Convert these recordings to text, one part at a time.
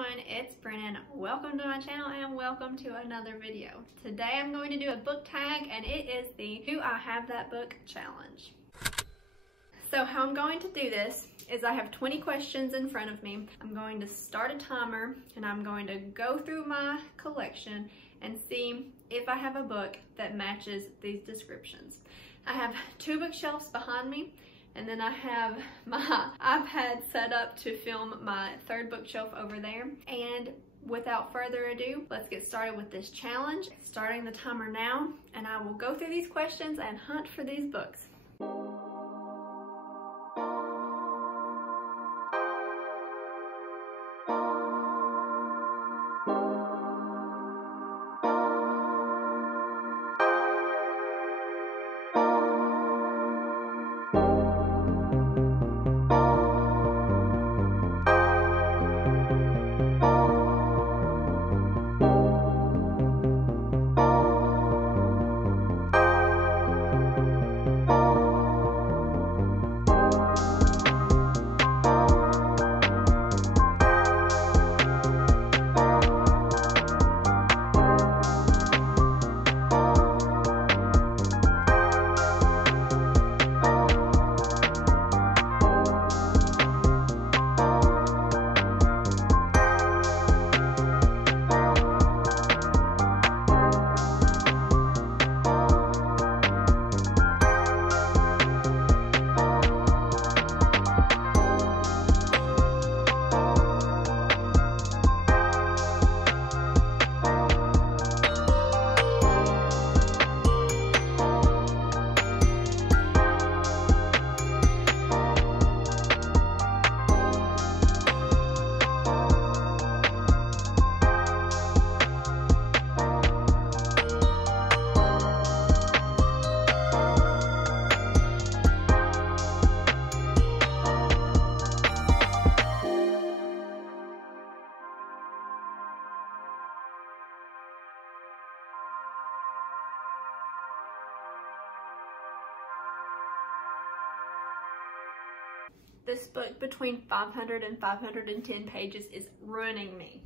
everyone, it's Brennan. Welcome to my channel and welcome to another video. Today I'm going to do a book tag and it is the Do I Have That Book challenge. So how I'm going to do this is I have 20 questions in front of me. I'm going to start a timer and I'm going to go through my collection and see if I have a book that matches these descriptions. I have 2 bookshelves behind me, and then I have my iPad set up to film my 3rd bookshelf over there. And without further ado, let's get started with this challenge. Starting the timer now, and I will go through these questions and hunt for these books. This book between 500 and 510 pages is ruining me.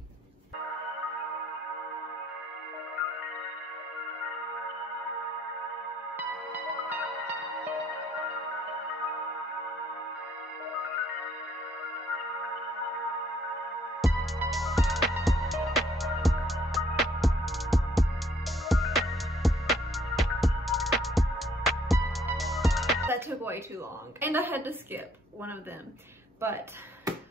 That took way too long, and I had to skip one of them, but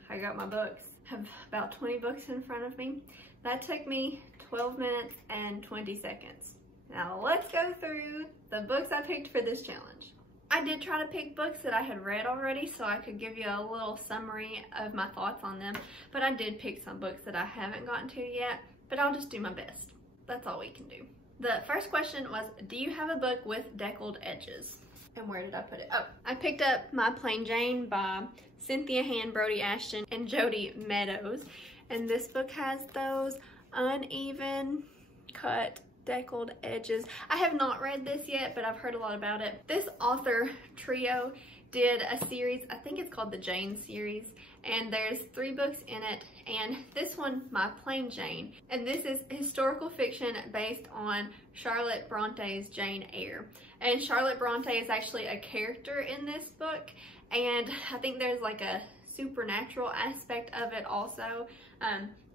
I got my books. I have about 20 books in front of me. That took me 12 minutes and 20 seconds. Now let's go through the books I picked for this challenge. I did try to pick books that I had read already so I could give you a little summary of my thoughts on them, but I did pick some books that I haven't gotten to yet, but I'll just do my best. That's all we can do. The first question was, do you have a book with deckled edges? And where did I put it? Oh, I picked up My Plain Jane by Cynthia Hand, Brody Ashton, and Jody Meadows. And this book has those uneven cut deckled edges. I have not read this yet, but I've heard a lot about it. This author trio did a series, I think it's called the Jane series, and there's 3 books in it, and this one, My Plain Jane, and this is historical fiction based on Charlotte Bronte's Jane Eyre. And Charlotte Bronte is actually a character in this book, and I think there's like a supernatural aspect of it also,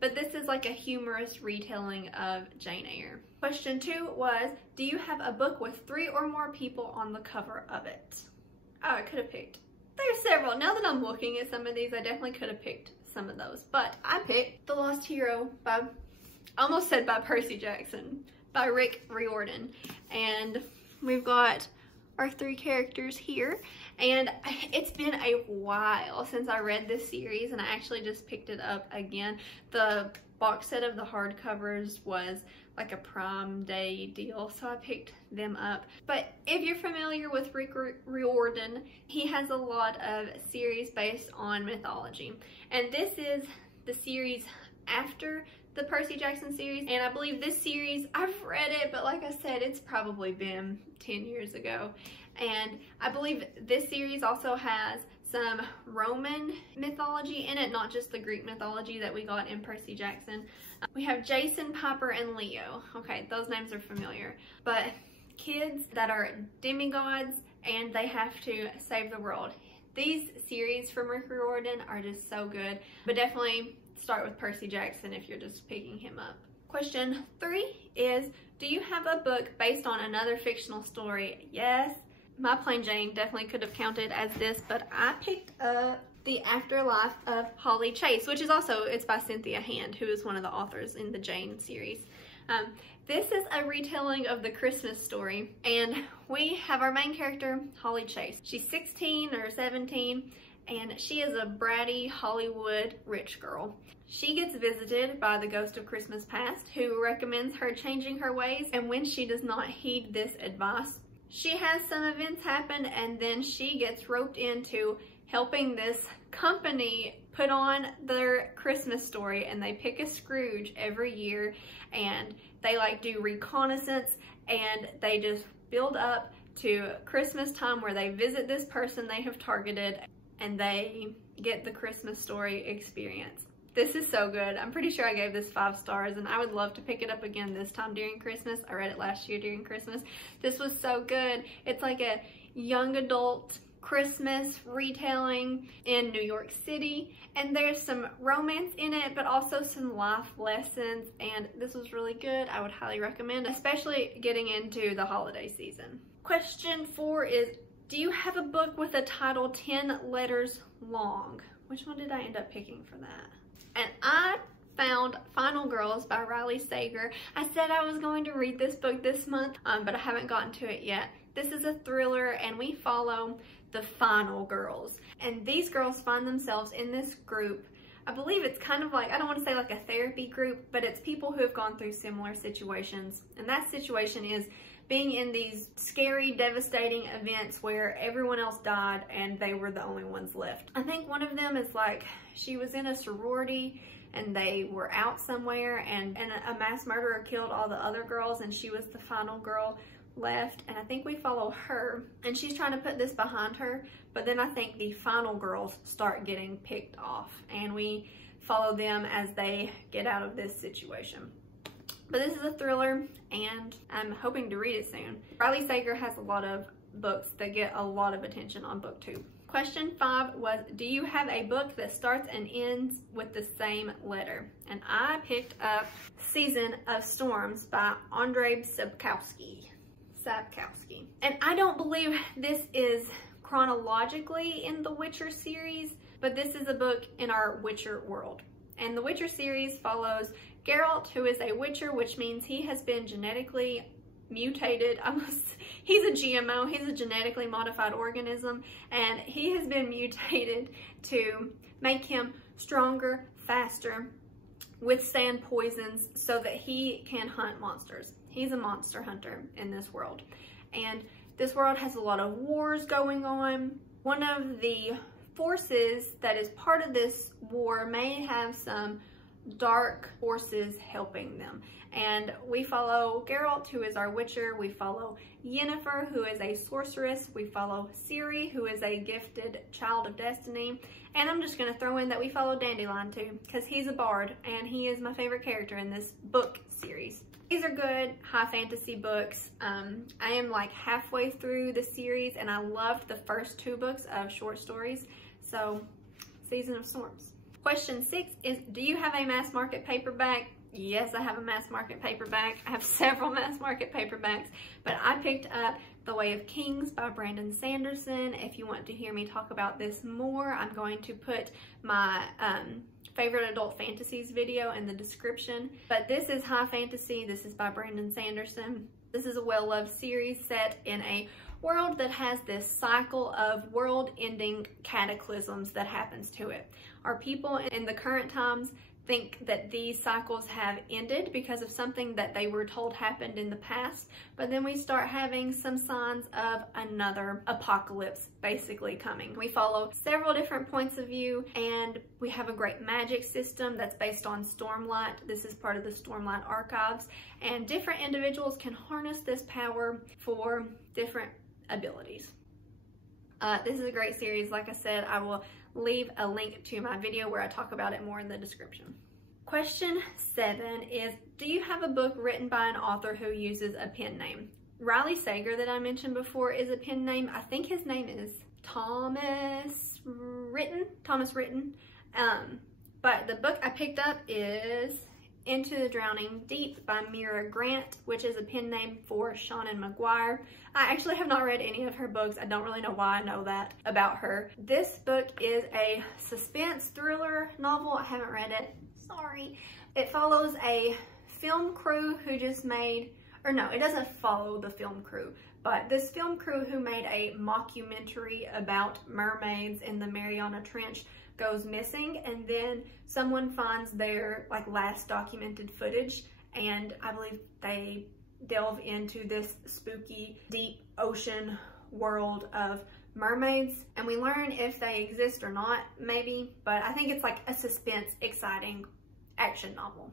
but this is like a humorous retelling of Jane Eyre. Question 2 was, do you have a book with 3 or more people on the cover of it? Oh, I could have picked. There's several. Now that I'm looking at some of these, I definitely could have picked some of those. But I picked The Lost Hero by, I almost said by Percy Jackson, by Rick Riordan. And we've got our 3 characters here. And it's been a while since I read this series, and I actually just picked it up again. The box set of the hardcovers was like a Prime Day deal, so I picked them up. But if you're familiar with Rick Riordan, he has a lot of series based on mythology, and this is the series after the Percy Jackson series. And I believe this series, I've read it, but like I said, it's probably been 10 years ago. And I believe this series also has some Roman mythology in it, not just the Greek mythology that we got in Percy Jackson. We have Jason, Piper, and Leo. Okay, those names are familiar. But kids that are demigods and they have to save the world. These series from Rick Riordan are just so good. But definitely start with Percy Jackson if you're just picking him up. Question 3 is, do you have a book based on another fictional story? Yes. My Plain Jane definitely could have counted as this, but I picked up The Afterlife of Holly Chase, which is also, it's by Cynthia Hand, who is one of the authors in the Jane series. This is a retelling of the Christmas story, and we have our main character, Holly Chase. She's 16 or 17, and she is a bratty Hollywood rich girl. She gets visited by the ghost of Christmas past, who recommends her changing her ways, and when she does not heed this advice, she has some events happen, and then she gets roped into helping this company put on their Christmas story, and they pick a Scrooge every year, and they like do reconnaissance, and they just build up to Christmas time where they visit this person they have targeted, and they get the Christmas story experience. This is so good. I'm pretty sure I gave this 5 stars, and I would love to pick it up again this time during Christmas. I read it last year during Christmas. This was so good. It's like a young adult Christmas retelling in New York City, and there's some romance in it, but also some life lessons, and this was really good. I would highly recommend, especially getting into the holiday season. Question 4 is, do you have a book with a title 10 letters long? Which one did I end up picking for that? And I found Final Girls by Riley Sager. I said I was going to read this book this month, but I haven't gotten to it yet. This is a thriller, and we follow the Final Girls. And these girls find themselves in this group. I believe it's kind of like, I don't want to say like a therapy group, but it's people who have gone through similar situations. And that situation is being in these scary, devastating events where everyone else died and they were the only ones left. I think one of them is like, she was in a sorority and they were out somewhere, and a mass murderer killed all the other girls, and she was the final girl left. And I think we follow her, and she's trying to put this behind her, but then I think the final girls start getting picked off, and we follow them as they get out of this situation. But this is a thriller, and I'm hoping to read it soon. Riley Sager has a lot of books that get a lot of attention on BookTube. Question 5 was, do you have a book that starts and ends with the same letter? And I picked up Season of Storms by Andrzej Sapkowski. And I don't believe this is chronologically in the Witcher series, but this is a book in our Witcher world. And the Witcher series follows Geralt, who is a Witcher, which means he has been genetically mutated. He's a GMO, he's a genetically modified organism, and he has been mutated to make him stronger, faster, withstand poisons, so that he can hunt monsters. He's a monster hunter in this world. And this world has a lot of wars going on. One of the forces that is part of this war may have some dark forces helping them. And we follow Geralt, who is our Witcher. We follow Yennefer, who is a sorceress. We follow Ciri, who is a gifted child of destiny. And I'm just going to throw in that we follow Dandelion too, because he's a bard, and he is my favorite character in this book series. These are good high fantasy books. I am like halfway through the series, and I loved the first 2 books of short stories. So, Season of Storms. Question 6 is, do you have a mass market paperback? Yes, I have a mass market paperback. I have several mass market paperbacks, but I picked up The Way of Kings by Brandon Sanderson. If you want to hear me talk about this more, I'm going to put my favorite adult fantasies video in the description. But this is high fantasy. This is by Brandon Sanderson. This is a well-loved series set in a world that has this cycle of world-ending cataclysms that happens to it. Our people in the current times think that these cycles have ended because of something that they were told happened in the past, but then we start having some signs of another apocalypse basically coming. We follow several different points of view, and we have a great magic system that's based on Stormlight. This is part of the Stormlight archives, and different individuals can harness this power for different abilities. This is a great series. Like I said, I will leave a link to my video where I talk about it more in the description. Question 7 is, do you have a book written by an author who uses a pen name? Riley Sager that I mentioned before is a pen name. I think his name is Thomas Written. But the book I picked up is Into the Drowning Deep by Mira Grant, which is a pen name for Seanan McGuire. I actually have not read any of her books. I don't really know why I know that about her. This book is a suspense thriller novel. I haven't read it. Sorry. It follows a film crew who just made, or no, it doesn't follow the film crew, but this film crew who made a mockumentary about mermaids in the Mariana Trench goes missing, and then someone finds their last documented footage, and I believe they delve into this spooky deep ocean world of mermaids, and we learn if they exist or not, maybe, but I think it's like a suspense, exciting action novel.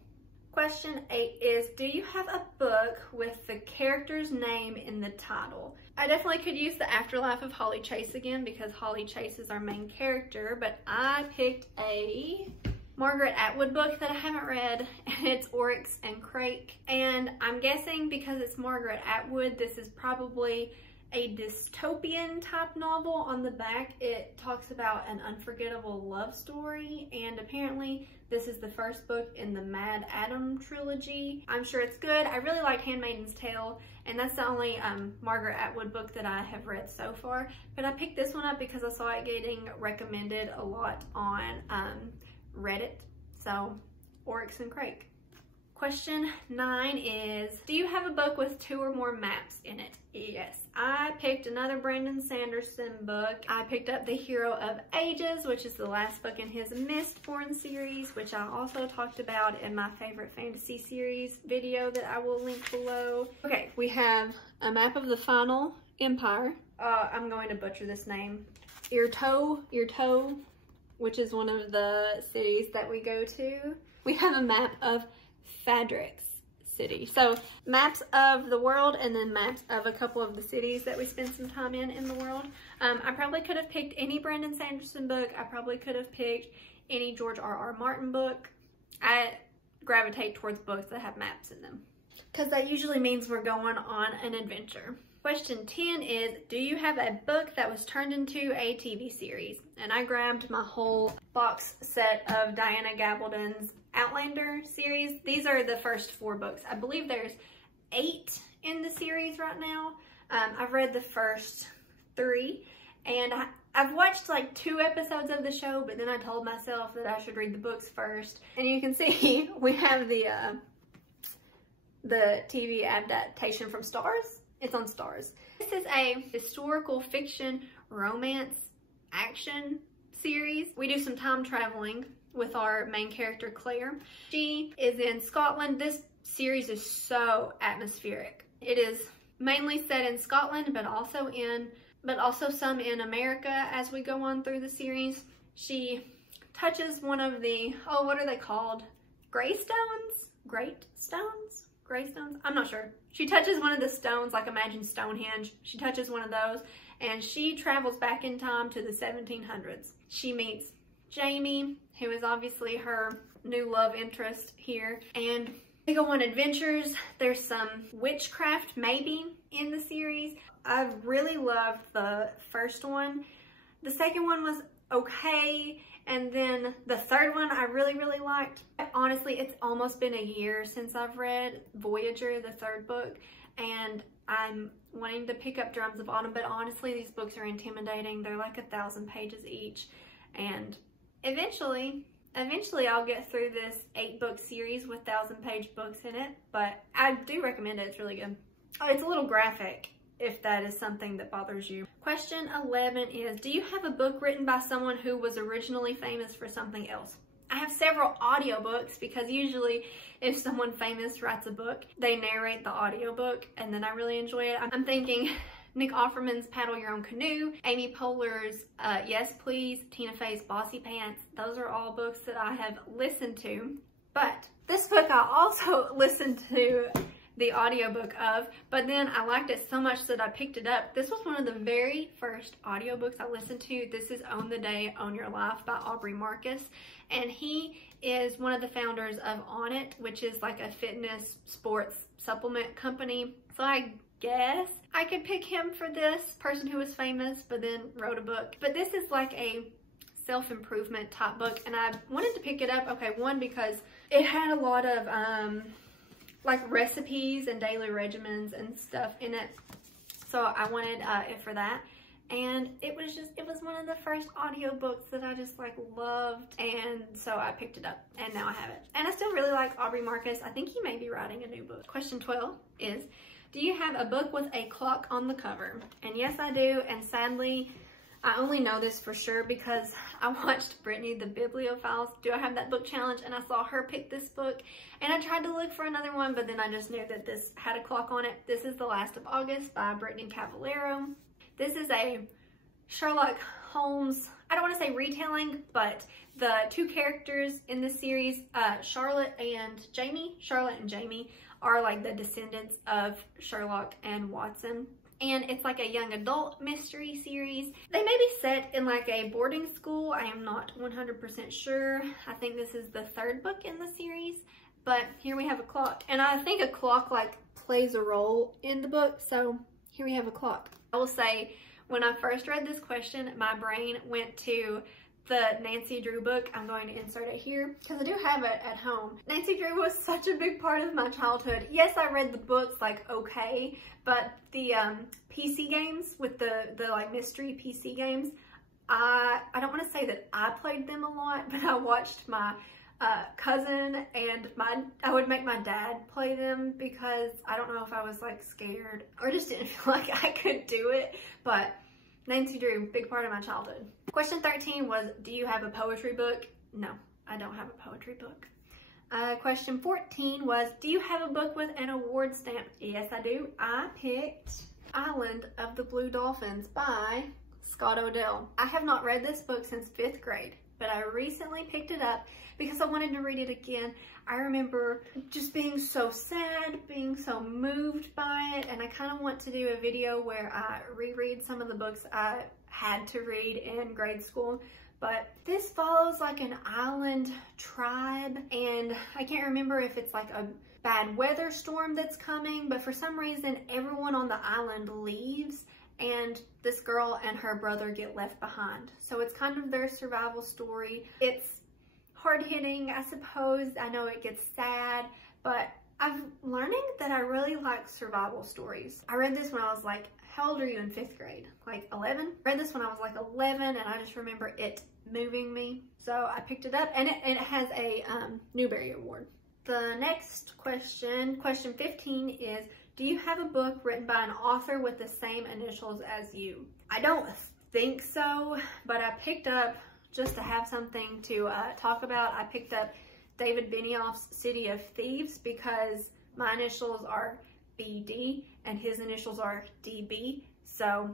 Question 8 is, do you have a book with the character's name in the title? I definitely could use The Afterlife of Holly Chase again because Holly Chase is our main character, but I picked a Margaret Atwood book that I haven't read, and it's Oryx and Crake. And I'm guessing because it's Margaret Atwood, this is probably a dystopian type novel. On the back, it talks about an unforgettable love story, and apparently this is the first book in the Mad Adam trilogy. I'm sure it's good. I really like Handmaid's Tale, and that's the only Margaret Atwood book that I have read so far. But I picked this one up because I saw it getting recommended a lot on Reddit. So, Oryx and Crake. Question 9 is, do you have a book with 2 or more maps in it? Yes. I picked another Brandon Sanderson book. I picked up The Hero of Ages, which is the last book in his Mistborn series, which I also talked about in my favorite fantasy series video that I will link below. Okay, we have a map of the final empire. I'm going to butcher this name. Irto, which is one of the cities that we go to. We have a map of Fadrix City. So maps of the world and then maps of a couple of the cities that we spend some time in the world. I probably could have picked any Brandon Sanderson book. I probably could have picked any George R.R. Martin book. I gravitate towards books that have maps in them because that usually means we're going on an adventure. Question 10 is, do you have a book that was turned into a TV series? And I grabbed my whole box set of Diana Gabaldon's Outlander series. These are the first 4 books. I believe there's 8 in the series right now. I've read the first 3, and I've watched like 2 episodes of the show, but then I told myself that I should read the books first. And you can see we have the TV adaptation from Starz. It's on Starz. This is a historical fiction romance action series. We do some time traveling with our main character Claire. She is in Scotland. This series is so atmospheric. It is mainly set in Scotland, but also some in America as we go on through the series. She touches one of the, what are they called? Greystones? Great stones? Greystones? I'm not sure. She touches one of the stones, like imagine Stonehenge. She touches one of those, and she travels back in time to the 1700s. She meets Jamie, who is obviously her new love interest here, and they go on adventures. There's some witchcraft maybe in the series. I really loved the first one. The second one was okay, and then the third one I really liked. Honestly, it's almost been a year since I've read Voyager, the 3rd book, and I'm wanting to pick up Drums of Autumn, but honestly these books are intimidating. They're like 1,000 pages each, and eventually I'll get through this 8-book series with 1,000-page books in it, but I do recommend it. It's really good. Oh, it's a little graphic if that is something that bothers you. Question 11 is, do you have a book written by someone who was originally famous for something else? I have several audiobooks because usually if someone famous writes a book, they narrate the audiobook and then I really enjoy it. I'm thinking Nick Offerman's Paddle Your Own Canoe, Amy Poehler's Yes Please, Tina Fey's Bossy Pants. Those are all books that I have listened to. But this book I also listened to the audiobook of, but then I liked it so much that I picked it up. This was one of the very first audiobooks I listened to. This is Own the Day, Own Your Life by Aubrey Marcus, and he is one of the founders of On It, which is like a fitness sports supplement company. So I guess I could pick him for this person who was famous but then wrote a book. But this is like a self-improvement type book, and I wanted to pick it up, okay, one, because it had a lot of like recipes and daily regimens and stuff in it, so I wanted it for that. And it was one of the first audiobooks that I just like loved, and so I picked it up and now I have it. And I still really like Aubrey Marcus. I think he may be writing a new book. Question 12 is, do you have a book with a clock on the cover? And yes, I do, and sadly I only know this for sure because I watched Brittany the Bibliophiles Do I Have That Book Challenge, and I saw her pick this book, and I tried to look for another one, but then I just knew that this had a clock on it. This is The Last of August by Brittany Cavallero. This is a Sherlock Holmes, I don't want to say retelling, but the two characters in this series, Charlotte and Jamie, are like the descendants of Sherlock and Watson. And it's like a young adult mystery series. They may be set in like a boarding school. I am not 100% sure. I think this is the third book in the series, but here we have a clock. And I think a clock like plays a role in the book, so here we have a clock. I will say, when I first read this question, my brain went to the Nancy Drew book. I'm going to insert it here because I do have it at home. Nancy Drew was such a big part of my childhood. Yes, I read the books like okay, but the PC games with the like mystery PC games, I don't want to say that I played them a lot, but I watched my cousin and I would make my dad play them because I don't know if I was like scared or just didn't feel like I could do it, but Nancy Drew, big part of my childhood. Question 13 was, do you have a poetry book? No, I don't have a poetry book. Question 14 was, do you have a book with an award stamp? Yes, I do. I picked Island of the Blue Dolphins by Scott Odell. I have not read this book since 5th grade, but I recently picked it up because I wanted to read it again. I remember just being so sad, being so moved by it, and I kind of want to do a video where I reread some of the books I had to read in grade school. But this follows like an island tribe, and I can't remember if it's like a bad weather storm that's coming, but for some reason everyone on the island leaves and this girl and her brother get left behind. So it's kind of their survival story. It's hard-hitting, I suppose. I know it gets sad, but I'm learning that I really like survival stories. I read this when I was like, how old are you in 5th grade? Like 11? I read this when I was like 11, and I just remember it moving me. So I picked it up, and it has a Newbery Award. The next question, question 15, is, do you have a book written by an author with the same initials as you? I don't think so, but I picked up, just to have something to talk about, I picked up David Benioff's City of Thieves because my initials are BD and his initials are DB. So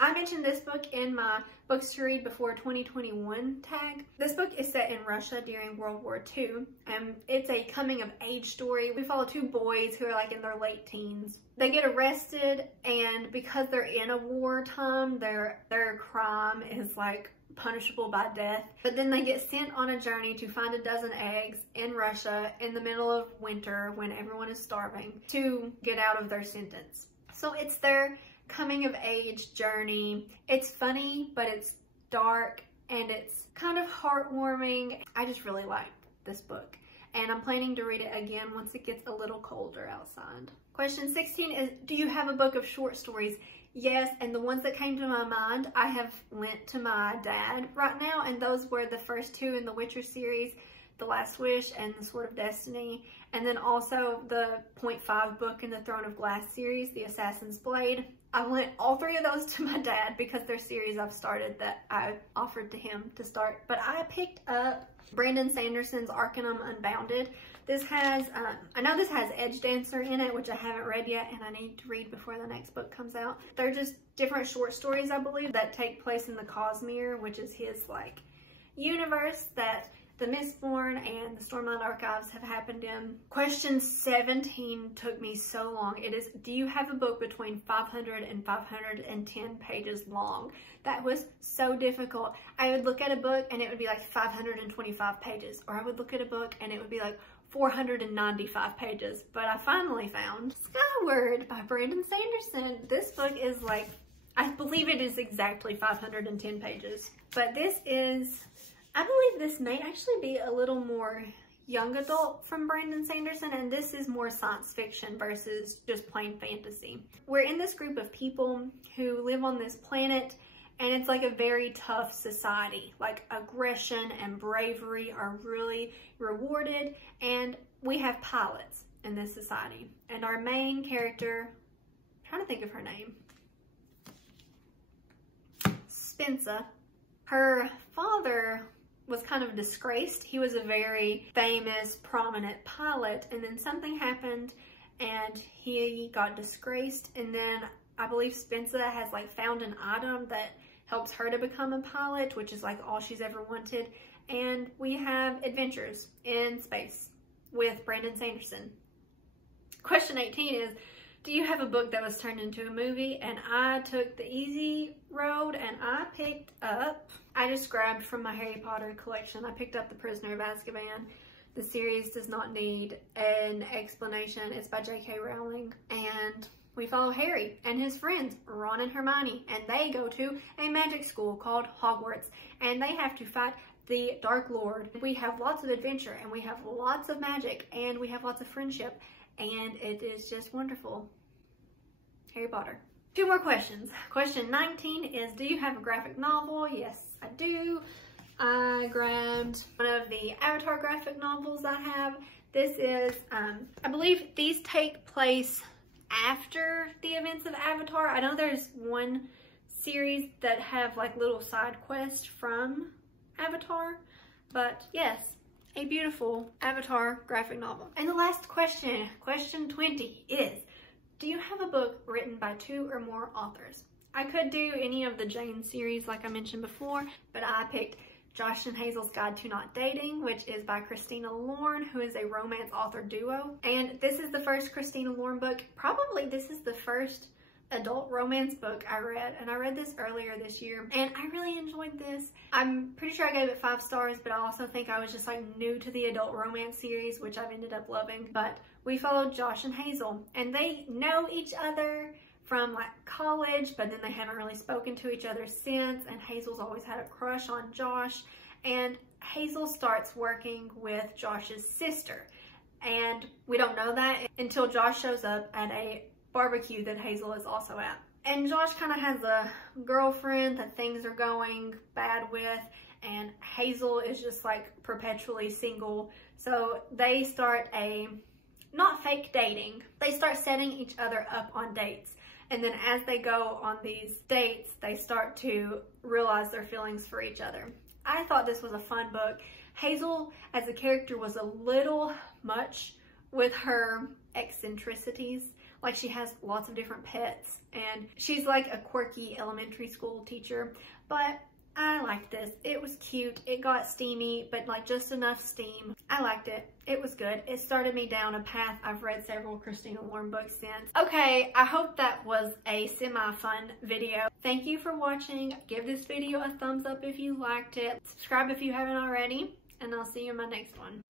I mentioned this book in my books to read before 2021 tag. This book is set in Russia during World War II, and it's a coming of age story. We follow two boys who are like in their late teens. They get arrested, and because they're in a wartime, their crime is like punishable by death. But then they get sent on a journey to find a dozen eggs in Russia in the middle of winter when everyone is starving to get out of their sentence. So it's their coming of age journey. It's funny, but it's dark and it's kind of heartwarming. I just really liked this book, and I'm planning to read it again once it gets a little colder outside. Question 16 is, do you have a book of short stories? Yes, and the ones that came to my mind, I have lent to my dad right now, and those were the first two in the Witcher series, The Last Wish and The Sword of Destiny, and then also the 0.5 book in the Throne of Glass series, The Assassin's Blade. I lent all three of those to my dad because they're series I've started that I offered to him to start. But I picked up Brandon Sanderson's Arcanum Unbounded. This has, I know this has Edge Dancer in it, which I haven't read yet, and I need to read before the next book comes out. They're just different short stories, I believe, that take place in the Cosmere, which is his, like, universe that the Mistborn and the Stormlight Archives have happened in. Question 17 took me so long. It is, do you have a book between 500 and 510 pages long? That was so difficult. I would look at a book and it would be like 525 pages, or I would look at a book and it would be like 495 pages. But I finally found Skyward by Brandon Sanderson. This book is like, I believe it is exactly 510 pages. But this is, I believe this may actually be a little more young adult from Brandon Sanderson, and this is more science fiction versus just plain fantasy. We're in this group of people who live on this planet, and it's like a very tough society. Like aggression and bravery are really rewarded, and we have pilots in this society. And our main character, I'm trying to think of her name, Spencer, her father was kind of disgraced. He was a very famous, prominent pilot, and then something happened and he got disgraced, and then I believe Spencer has like found an item that helps her to become a pilot, which is like all she's ever wanted, and we have adventures in space with Brandon Sanderson. Question 18 is, do you have a book that was turned into a movie? And I took the easy road and I picked up, I just grabbed from my Harry Potter collection, I picked up The Prisoner of Azkaban. The series does not need an explanation. It's by J.K. Rowling, and we follow Harry and his friends, Ron and Hermione, and they go to a magic school called Hogwarts, and they have to fight the Dark Lord. We have lots of adventure, and we have lots of magic, and we have lots of friendship, and it is just wonderful. Harry Potter. 2 more questions. Question 19 is, do you have a graphic novel? Yes, I do. I grabbed one of the Avatar graphic novels I have. This is, I believe these take place after the events of Avatar. I know there's one series that have like little side quests from Avatar, but yes, a beautiful Avatar graphic novel. And the last question, question 20 is, do you have a book written by 2 or more authors? I could do any of the Jane series like I mentioned before, but I picked Josh and Hazel's Guide to Not Dating, which is by Christina Lauren, who is a romance author duo. And this is the first Christina Lauren book. Probably this is the first adult romance book I read, and I read this earlier this year, and I really enjoyed this. I'm pretty sure I gave it 5 stars, but I also think I was just like new to the adult romance series, which I've ended up loving. But we followed Josh and Hazel, and they know each other from like college, but then they haven't really spoken to each other since, and Hazel's always had a crush on Josh, and Hazel starts working with Josh's sister, and we don't know that until Josh shows up at a barbecue that Hazel is also at. And Josh kind of has a girlfriend that things are going bad with, and Hazel is just like perpetually single. So they start not fake dating, they start setting each other up on dates. And then as they go on these dates, they start to realize their feelings for each other. I thought this was a fun book. Hazel as a character was a little much with her eccentricities. Like, she has lots of different pets, and she's like a quirky elementary school teacher, but I liked this. It was cute. It got steamy, but like just enough steam. I liked it. It was good. It started me down a path. I've read several Christina Lauren books since. Okay, I hope that was a semi-fun video. Thank you for watching. Give this video a thumbs up if you liked it. Subscribe if you haven't already, and I'll see you in my next one.